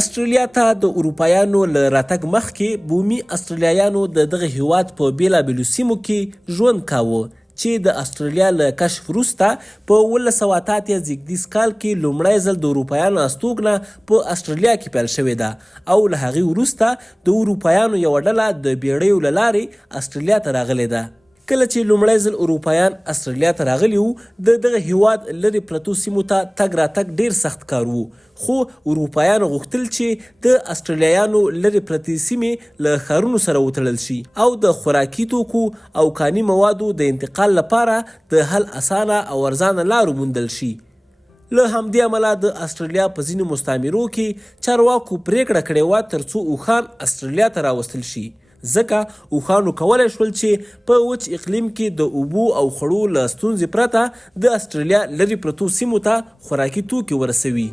استرالیا ته د اروپایانو له راتګ مخکې بومي استرالیایانو د دغه هیواد په بیلابیلو سیمو کې ژوند کاوه چې د استرالیا له کشف وروسته په 1988 زیږدیز کال کې لومړی ځل د اروپایانو استوګنه په استرالیا کې پیل شوې ده او له هغې وروسته د اروپایانو یوه ډله د بیړیو له لارې استرالیا ته راغلې ده. کله چې لومړی ځل اروپایان استرالیا ته راغلي وو د دغه هیواد لرې پرتو سیمو ته تګ راتګ ډیر سخت کار وو، خو اروپایانو غوښتل چې د استرالیایانو لرې پرتې سیمې له ښارونو سره وتړل شي او د خوراکي توکو او کاني موادو د انتقال لپاره د حل اسانه او ارزانه لارو موندل شي. له همدې امله د استرالیا په ځینو مستعمرو کې چارواکو پریکړه کړې وه ترڅو اوښان استرالیا ته راوستل شي، ځکه اوښانو کولی شول چې په وچ اقلیم کې د اوبو او خړو له ستونزې پرته د استرالیا لرې پرتو سیمو ته خوراکي توکي ورسوي.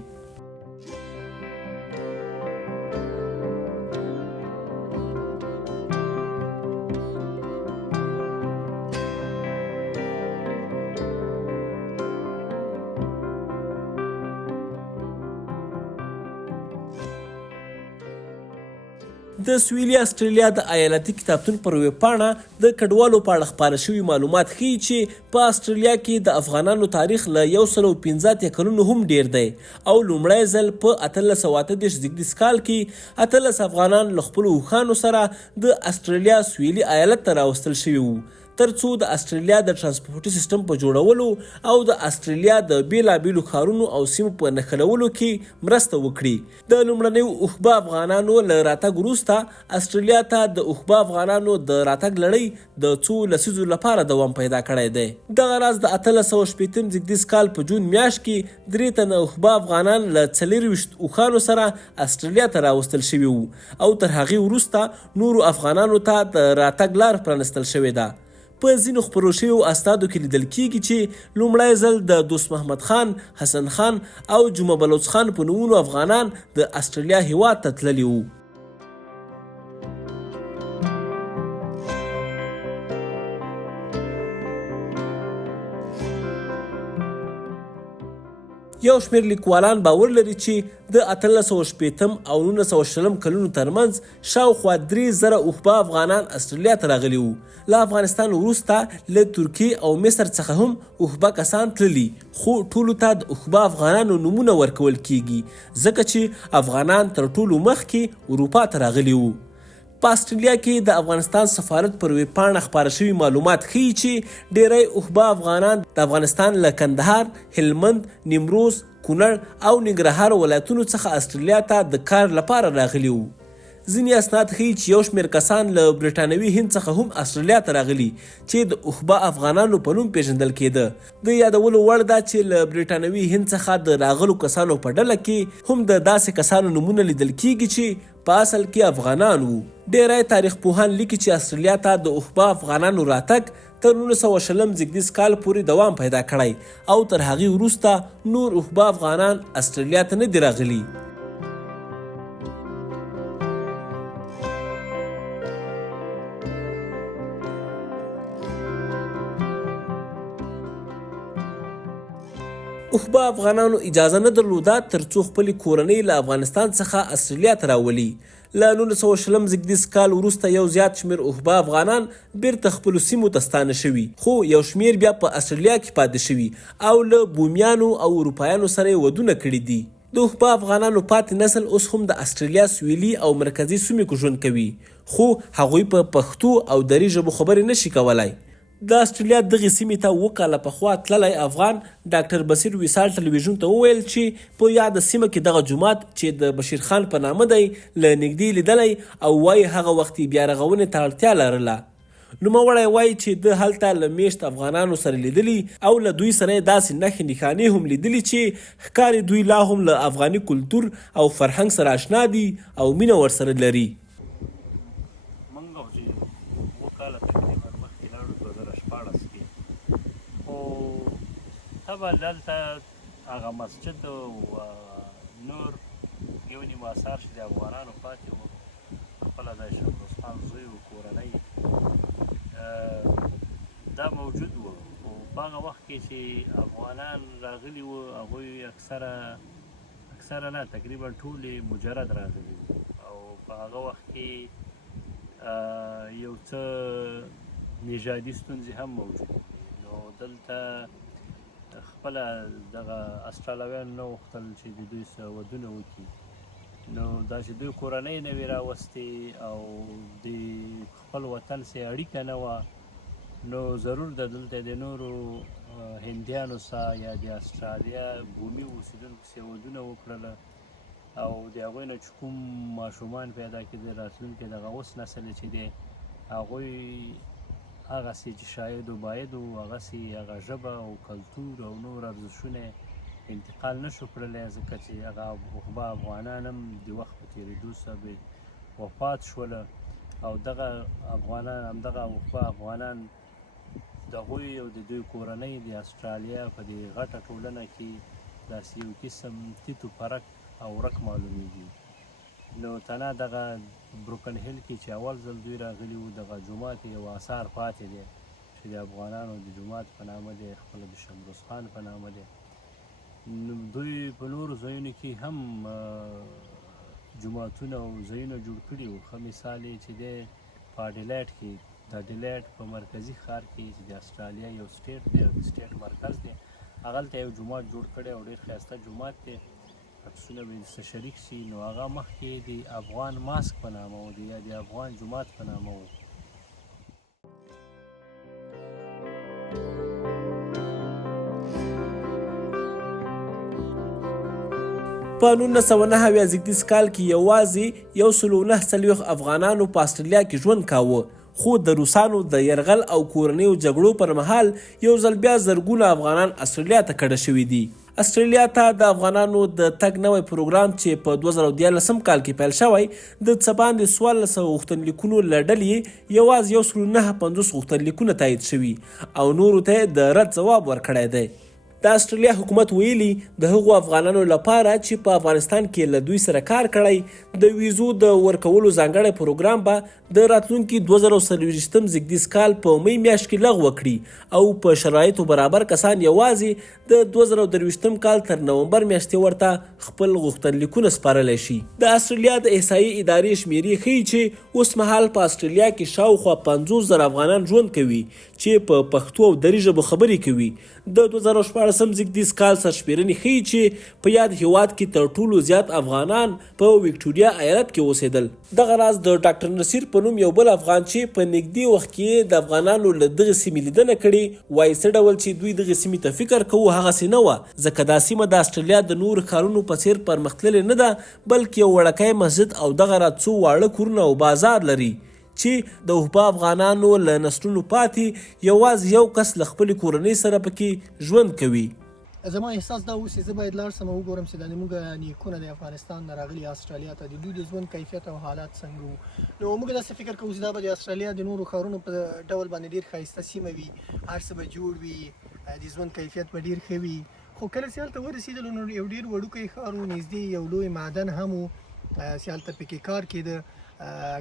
د سویلي استرالیا د ایالتي کتابتون پر ویبپاڼه د کډوالو په اړه خپاره شوي معلومات ښیي چې په استرالیا کې د افغانانو تاریخ له 115 کلونو هم ډیر دی او لومړی ځل په 1838 زیږدیز کال کې 18 افغانان له خپلو اوښانو سره د استرالیا سویلي ایالت ته راوستل شوي وو ترڅو د استرالیا د ترانسپورټي سیستم په جوړولو او د استرالیا د بیلابیلو ښارونو او سیمو په نښلولو کې مرسته وکړي. د لومړنیو اوښبه افغانانو له راتګ وروسته استرالیا ته د اوښبه افغانانو د راتګ لړۍ د څو لسیزو لپاره دوام پیدا کړی دی. دغه راز د 1860 زیږدیز کال په جون میاشت کې 3 تنه اوښبه افغانان له 24 اوښانو سره استرالیا ته راوستل شوي وو او تر هغې وروسته نورو افغانانو ته د راتګ لار پرانستل شوې ده. په ځینو خپرو شویو اسنادو کې لیدل کېږي چې لومړی ځل د دوست محمد خان، حسن خان او جمعه بلوچ خان په نومونو افغانان د استرالیا هیواد ته تللي وو. یو شمېر لیکوالان باور لري چې د 1860 او 1920 کلونو ترمنځ شاوخوا 3000 اوښبه افغانان استرالیا ته راغلي وو. له افغانستان وروسته له ترکیې او مصر څخه هم اوښبه کسان تللي، خو ټولو ته د اوښبه افغانانو نومونه ورکول کیږي ځکه چې افغانان تر ټولو مخکې اروپا ته راغلي وو. په استرالیا کې د افغانستان سفارت پر ویبپاڼه خپاره شوي معلومات ښیي چې ډیری اوښبه افغانان د افغانستان له کندهار، هلمند، نیمروز، کونړ او ننګرهار ولایتونو څخه استرالیا ته د کار لپاره راغلي وو. ځینې اسناد ښیي چې یو شمېر کسان له برټانوي هند څخه هم استرالیا ته راغلي چې د اوښبه افغانانو په نوم پیژندل کېده. د یادولو وړ ده چې له برټانوي هند څخه د راغلو کسانو په ډله کې هم د داسې کسانو نومونه لیدل کېږي چې په اصل کې افغانان وو. ډیری تاریخ پوهان لیکي چې استرالیا ته د اوښبه افغانانو راتګ تر 1920 زیږدیز کال پورې دوام پیدا کړی او تر هغې وروسته نور اوښبه افغانان استرالیا ته نه دي راغلي. اوښبه افغانانو اجازه نه درلوده ترڅو خپلې کورنۍ له افغانستان څخه استرالیا ته راولي. له 1920 زیږدیز کال وروسته یو زیات شمېر اوښبه افغانان بیرته خپلو سیمو ته ستانه شوي، خو یو شمېر بیا په استرالیا کې پاتې شوي او له بومیانو او اروپایانو سره یې ودونه کړي دي. د اوښبه افغانانو پاتې نسل اوس هم د استرالیا سویلي او مرکزي سیمو کې ژوند کوي، خو هغوی په پښتو او دري ژبو خبرې نشي کولای. د استرالیا دغې سیمې ته 7 کاله پخوا تللی افغان ډاکټر بصیر وصال ټلویزیون ته وویل چې په یاده سیمه کې دغه جومات چې د بشیر خان په نامه دی له نږدې لیدلی او وایي هغه وخت یې بیا رغونې ته اړتیا لرله. نوموړی وایي چې د هلته له میشت افغانانو سره لیدلي او له دوی سره یې داسې نښې نښانې هم لیدلي چې ښکاري دوی لا هم له افغاني کلتور او فرهنګ سره اشنا دي او مینه ورسره لري. طبعا دلته هغه مسجد او نور یو نیم اثار چې د افغانانو پاتې وو، خپله د شمروز خان زوی و کورنۍ دا موجود وو. خو په هغه وخت کې چې افغانان راغلي وو هغوی اکثره اکثره نه تقریبا ټولې مجرد راغلي دي او په هغه وخت کې یو څه نژادي ستونزې هم موجود دي. نو دلته خپله دغه اسټرالیایان نه غوښتل چې د دوی څه ودونه وکړي، نو دا چې دوی کورنۍ نه وې راوستې او د خپل وطن سره اړیکه نه وه، نو ضرور ده دلته د نورو هندیانو سره یا د اسټرالیا بومي اوسېدونکو سره ودونه وکړله او د هغوی نه چې کوم ماشومان پیدا کېدل راتلونکی دغه اوس نسل چې دی هغوی هغسې چې شاید و باید و هغسې هغه ژبه او کلتور او نور ارزښتونه انتقال نشو کړلی، ځکه چې هغه عقبه افغانان هم د وخت په تېرېدو سره وفات شوله او دغه افغانان همدغه عقبه افغانان د هغوی او د دوی کورنۍ د اسټرالیا په دې غټه ټولنه کې داسې یو قسم تیت و پرک او ورک معلومیږي. نو تنها دغه بروکن هیل کې چې اول ځل دوی راغلي وو دغه جومات یو اثار پاتې دی چې د افغانانو د جومات په نامه دی، خپله د شمروز خان په نامه دی. نو دوی په نورو ځایونو کې هم جوماتونه او ځایونه جوړ کړي وو. ښه مثال یې چې دی په اډیلیډ کې، د اډیلیډ په مرکزي ښار کې چې د اسټرالیا یو سټیټ دی او د سټیټ مرکز دی، هغلته یو جومات جوړ کړی او ډېر ښایسته جومات دی. عکسونه به درسره شریک شي. نو هغه مخکې د افغان ماسک په نامه و یا د افغان جومات په نامه و. په 1909 زیږدیز کال کې یوازې 149 افغانانو په استرالیا کې ژوند کاوه، خو د روسانو د یرغل او کورنیو جګړو پر مهال یو ځل بیا زرګونه افغانان استرالیا ته کډه شوي دي. استرالیا ته د افغانانو د تګ نوی پروګرام چې په 2013 کال کې پیل شوی د څه باندې 1400 غوښتنلیکونو له ډلې یوازې 150 غوښتنلیکونه تایید شوي او نورو ته د رد ځواب ورکړی دی. د استرالیا حکومت ویلي د هغو افغانانو لپاره چې په افغانستان کې له دوی سره کار کړی د ویزو د ورکولو ځانګړی پروګرام به د راتلونکي 2024 زیږدیز کال په می میاشت کې لغوه کړي او په شرایطو برابر کسان یوازې د 2023 کال تر نومبر میاشتې ورته خپل غوښتنلیکونه سپارلی شي. د استرالیا د احصایي ادارې شمیرې ښیي چې اوس مهال په استرالیا کې شاوخوا 50,000 افغانان ژوند کوي چې په پښتو او دري ژبو خبرې کوي. د 2014 زیږدیز کال سرشمېرنې ښیي چې په یاد هیواد کې تر ټولو زیات افغانان په وکټوریا ایالت کې اوسېدل. دغه راز د ډاکټر نصیر په نوم یو بل افغان چې په نږدې وخت کې د افغانانو له دغه سیمې لیدنه کړې وایي څه ډول چې دوی دغه سیمې ته فکر کوو هغسې نه وه، ځکه دا سیمه د استرالیا د نورو ښارونو په څېر پرمختللې نه ده، بلکې یو وړکی مسجد او دغه راز څو واړه کورونه او بازار لري چې د اوبا افغانانو له نسلونو پاتې یوازې یو کس له خپلې کورنۍ سره پکې ژوند کوي. زما احساس دا اوس زه باید لاړ شم او وګورم چې د موږ نیکونه د افغانستان نه راغلي استرالیا ته د دوی د ژوند کیفیت او حالات څنګه وو. نو موږ داسې فکر کوو چې دا به د استرالیا د نورو ښارونو په ډول باندې ډېر ښایسته سیمه وي، هر څه به جوړ وي، د ژوند کیفیت به ډېر ښه وي. خو کله چې هلته ورسېدلو نو یو ډېر وړوکی ښار و، نږدې یو لوی معدن هم و چې هلته پکې کار کېده.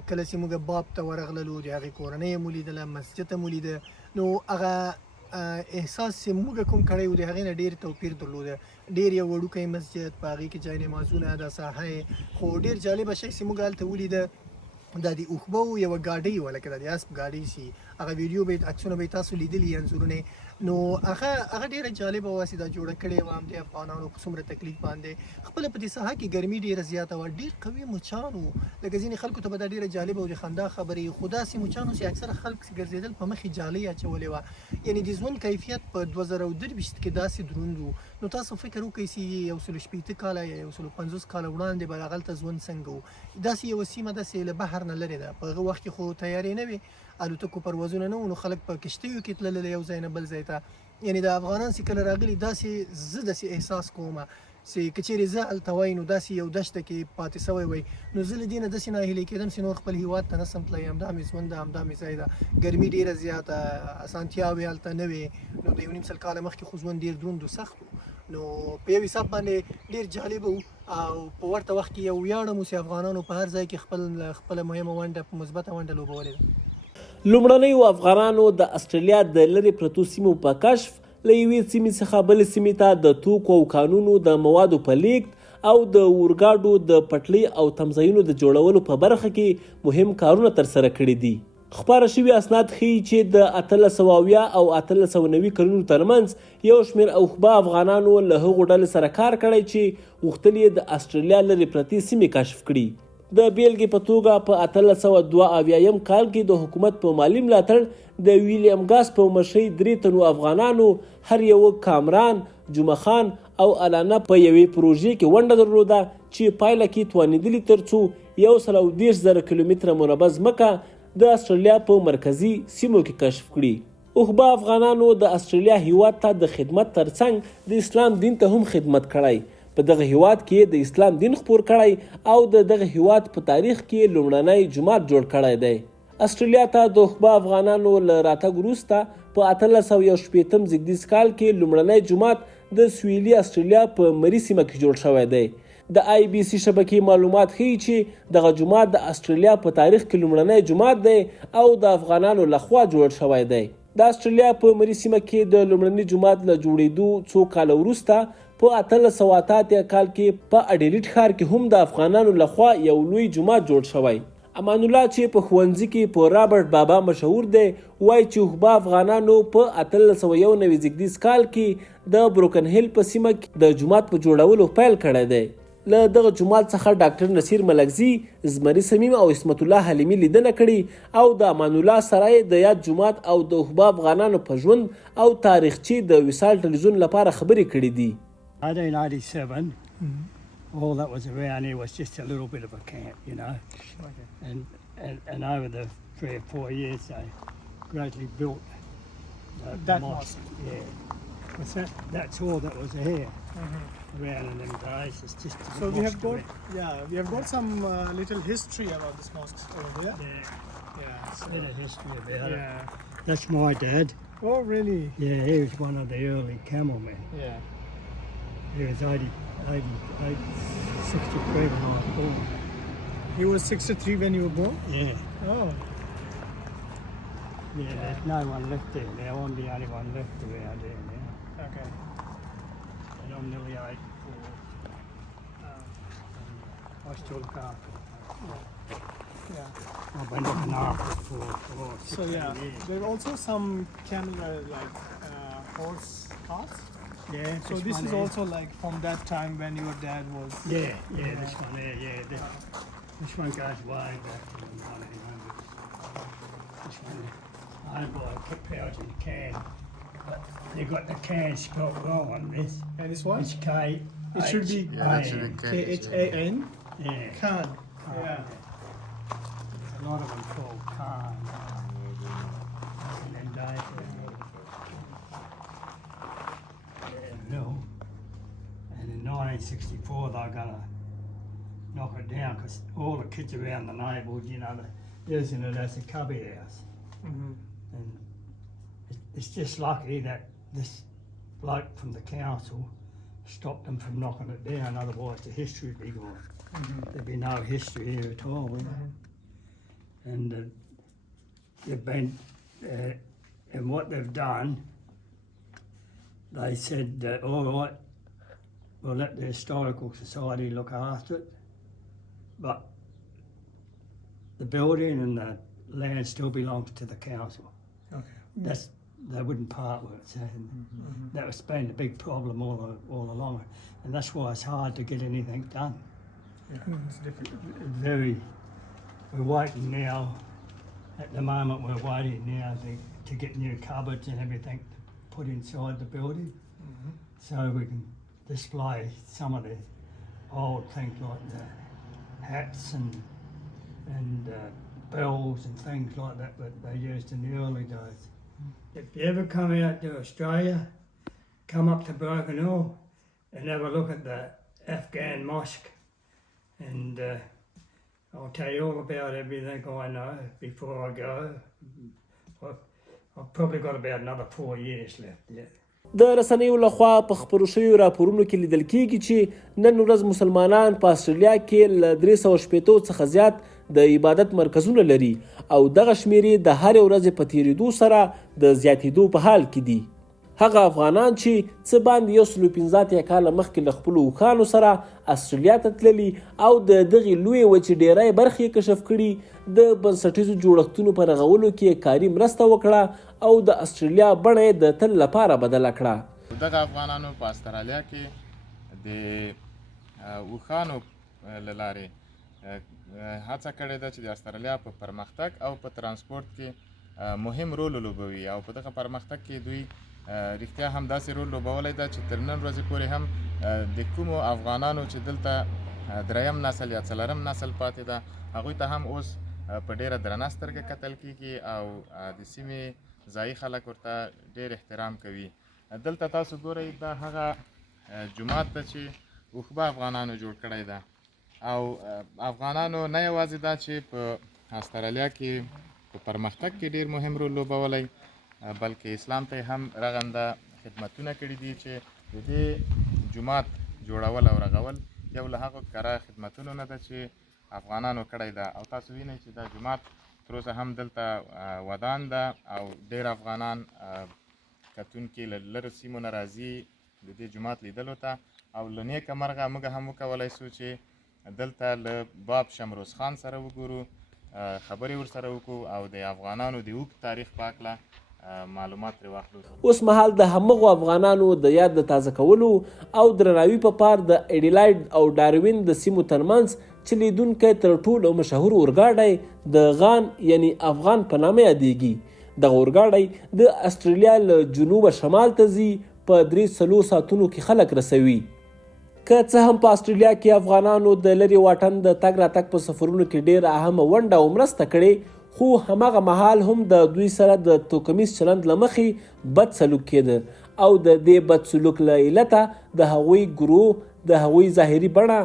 کله چې موږ باب ته ورغللو د هغې کورنۍ یې مو لیدله، مسجد ته مو لیده، نو هغه احساس چې موږ کوم کړی و د هغې نه ډېر توپیر درلوده. ډېر یو وړوکی مسجد، په هغې کې جای نمازونه، دا ساحه یې، خو ډېر جالبه شی چې موږ هلته ولیده دا د اوښبو یوه ګاډۍ وه، لکه د اسب ګاډۍ چې هغه ویډیو به عکسونه به یې تاسو لیدلي انځورونه، نو هغه ډېره جالبه وه چې دا جوړه کړې وه همدې افغانانو په څومره تکلیف باندې. خپله په دې ساحه کې ګرمي ډېره زیاته وه، ډېر قوي مچان وو، لکه ځینې خلکو ته به دا ډېره جالبه او د خندا خبرې، خو داسې مچان وو چې اکثره خلک ګرځېدل په مخ یې جالۍ اچولې وه. یعنې د ژوند کیفیت په 2023 کې داسې دروند وو. نو تاسو فکر وکړئ چې 160 کاله یا 150 کاله وړاندې به هغلته ژوند څنګه وو. داسې یوه سیمه داسې له بحر نه لرې ده، په هغه وخت کې خو تیارې نه وې، الوتکو پروازونه نه وو، نو خلک په کشتیو کې تلل یو ځای نه بل ځای ته. یعنې د افغانان چې کله راغلي داسې زه داسې احساس کوم چې که چیرې زه هلته وای نو داسې یو دشته کې پاتې سوی وای، نو زه له دې نه داسې ناهیلي کېدم چې نور خپل هیواد ته نسم تللی، همدا مې ژوند ده، همدا مې ځای ده. ګرمي ډېره زیاته، اسانتیاوې هلته نه وې، نو د 1.5 کاله مخکې خو ژوند ډېر دروند و سخت و. نو په یو حساب باندې ډېر جالبه و او په ورته وخت کې یو ویاړم و چې افغانانو په هر ځای کې خپله مهمه ونډه په مثبته ونډه لوبولې ده. لومړنیو افغانانو د استرالیا د لرې پرتو سیمو په کشف له یوې سیمې څخه بلې سیمې ته د توکو او کانونو د موادو په لیږد او د اورګاډو د پټلۍ او تمځایونو د جوړولو په برخه کې مهم کارونه ترسره کړي دي. خپاره شوي اسناد ښیي چې د 1870 او 1890 کلونو ترمنځ یو شمېر اوښبه افغانانو له هغو ډلې سره کار کړی چې غوښتل یې د استرالیا لرې پرتې سیمې کشف کړي. د بیلګې په توګه په 1872 کال کې د حکومت په مالي ملاتړ د ویلیام ګاس په مشرۍ 3 تنو افغانانو هر یو کامران، جمعه خان او الانا په یوې پروژې کې ونډه درلوده چې پایله کې توانېدلي ترڅو 130,000 کیلومتره مربع ځمکه د استرالیا په مرکزي سیمو کې کشف کړي. اوښبه افغانانو د استرالیا هیواد ته د خدمت ترڅنګ د اسلام دین ته هم خدمت کړی. په دغه هیواد کې د اسلام دین خپور کړی او د دغه هیواد په تاریخ کې لومړنی جومات جوړ کړی دی. استرالیا ته د اوښبه افغانانو له راتګ وروسته په 1860 زیږدیز کال کې لومړنی جومات د سویلي استرالیا په مري سیمه کې جوړ شوی دی. د آی بي سي شبکې معلومات ښیي چې دغه جومات د استرالیا په تاریخ کې لومړنی جومات دی او د افغانانو لخوا جوړ شوی دی. د استرالیا په مري سیمه کې د لومړني جومات له جوړېدو څو کاله وروسته په 1888 کال کې په اډیلیډ ښار کې هم د افغانانو لخوا یو لوی جومات جوړ شوی. امان الله چې په ښوونځي کې په رابرټ بابا مشهور دی وایي چې اوښبه افغانانو په 1891 زیږدیز کال کې د بروکن هیل په سیمه کې د جومات په جوړولو پیل کړی دی. له دغه جومات څخه ډاکټر نصیر ملکزي، زمري سمیم او اسمت الله حلیمي لیدنه کړې او د امان الله سره د یاد جومات او د اوښبه افغانانو په ژوند او تاریخچې د وصال ټلویزیون لپاره خبرې کړې دي. 1887, all that was around here was just a little bit of a camp, you know. Okay. And over the 3 or 4 years, they gradually built That the mosque. Yeah. Because that's all that was here around in them days. It's just a So we have mosque got we have got some little history about this mosque over there. Yeah, Yeah. a bit of history about Yeah. it. That's my dad. Oh really? Yeah, he was one of the early camel men. Yeah. He was 63 when I was born. He was 63 when you were born. Yeah. Oh. Yeah, there's no one left there now. I'm the only one left around here now. Okay. And I'm nearly 84. I still look after it. Yeah. I've been looking after it for 16 So yeah, years. there are also some camel horse carts. Yeah, So this one is here. also like from that time when your dad was. Yeah, this one here, yeah. This one goes way back to the 1900s. This one, owned by Powers and Can. But they got the can spelled wrong on this. And this one? It's K. It should be Khan. Yeah. Khan. Yeah. A lot of them called Khan. And then they no. And in 1964 they were going to knock it down because all the kids around the neighbourhood, you know, they're using it as a cubby house. Mm-hmm. And it's just lucky that this bloke from the council stopped them from knocking it down, otherwise the history would be gone. There'd be no history here at all, would there? And they've been, and what they've done, they said, all right, we'll let the Historical Society look after it, but the building and the land still belongs to the council. Okay. They wouldn't part with it, so that was been a big problem all along, and that's why it's hard to get anything done. It's difficult. We're waiting now, at the moment we're waiting now to get new cupboards and everything to put inside the building, so we can display some of the old things like the hats and bells and things like that they used in the early days. If you ever come out to Australia, come up to Broken Hill and have a look at the Afghan mosque, and I'll tell you all about everything I know before I go. I've probably got about another 4 years left yet. د رسنیو لخوا په خپرو شویو راپورونو کې لیدل کېږي چې نن ورځ مسلمانان په استرالیا کې له 360 څخه زیات د عبادت مرکزونه لري او دغه شمیرې د هرې ورځې په تیریدو سره د زیاتېدو په حال کې دي. هغه افغانان چې څه باندې 115 کاله مخکې له خپلو اوښانو سره استرالیا ته تللي او د دغې لویې وچې ډیری برخې یې کشف کړي، د بنسټیزو جوړښتونو په رغولو کې کاري مرسته وکړه او د استرالیا بڼه یې د تل لپاره بدله کړه. دغه افغانانو په استرالیا کې د اوښانو له لارې هڅه کړې ده چې د استرالیا په پرمختګ او په ترانسپورت کې مهم رول ولوبوي او په دغه پرمختګ کې دوی رښتیا هم داسې رول لوبولی ده چې تر نن ورځې پورې هم د کومو افغانانو چې دلته دریم نسل یا څلرم نسل پاتې ده هغوی ته هم اوس په ډیره درنه سترګه کتل کیږي او د سیمې ځایي خلک ورته ډیر احترام کوي. دلته تاسو ګورئ دا هغه جومات ده چې اوښبه افغانانو جوړ کړی ده او افغانانو نه یوازې دا چې په استرالیا کې په پرمختګ کې ډیر مهم رول لوبولی بلکې اسلام ته هم رغنده خدمتونه کړي دي چې د دې جومات جوړول او رغول یو له هغو کره خدمتونو نه ده چې افغانانو کړی ده او تاسو وینئ چې دا جومات تر اوسه هم دلته ودان ده او ډیر افغانان کتونکي له لرې سیمو نه راځي د دې جومات لیدلو ته او له نیکه مرغه موږ هم وکولی سو چې دلته له باب شمروز خان سره وګورو، خبرې ورسره وکړو او د افغانانو د اوږد تاریخ په هکله معلومات ترې واخلو. اوس مهال د همغو افغانانو د یاد د تازه کولو او درناوي په پار د ایډیلاید او ډاروین د سیمو ترمنځ چې لیدونکی تر ټولو مشهور اورګاډی د غان یعنی افغان په نامه یادیږي. دغه اورګاډی د استرالیا له جنوبه شمال ته ځي، په 3-4 ساعتونو کې خلک رسوي. که څه هم په استرالیا کې افغانانو د لرې واټن د تګ راتګ په سفرونو کې ډېره اهمه ونډه او مرسته کړې، خو هماغه مهال هم د دوی سره د توکمیز چلند له مخې بد سلوک کېده او د دې بد سلوک له علته د هغوی ګروه، د هغوی ظاهري بڼه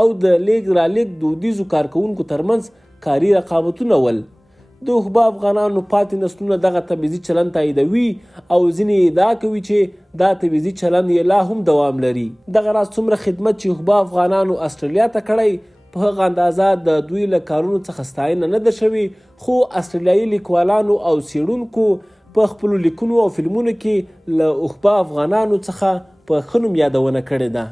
او د لیږد رالېږد دودیزو کارکوونکو ترمنځ کاري رقابتونه ول. د اوښبه افغانانو پاتې نسلونه دغه تبعیضي چلند تاییدوي او ځینې ادعا کوي چې دا تبعیضي چلند یې لا هم دوام لري. دغه راز څومره خدمت چې اوښبه افغانانو استرالیا ته کړی په هغه اندازه د دوی له کارونو څخه ستاینه نه ده شوې، خو استرالیایي لیکوالانو او څېړونکو په خپلو لیکنو او فلمونو کې له اوښبه افغانانو څخه په ښه نوم یادونه کړې ده.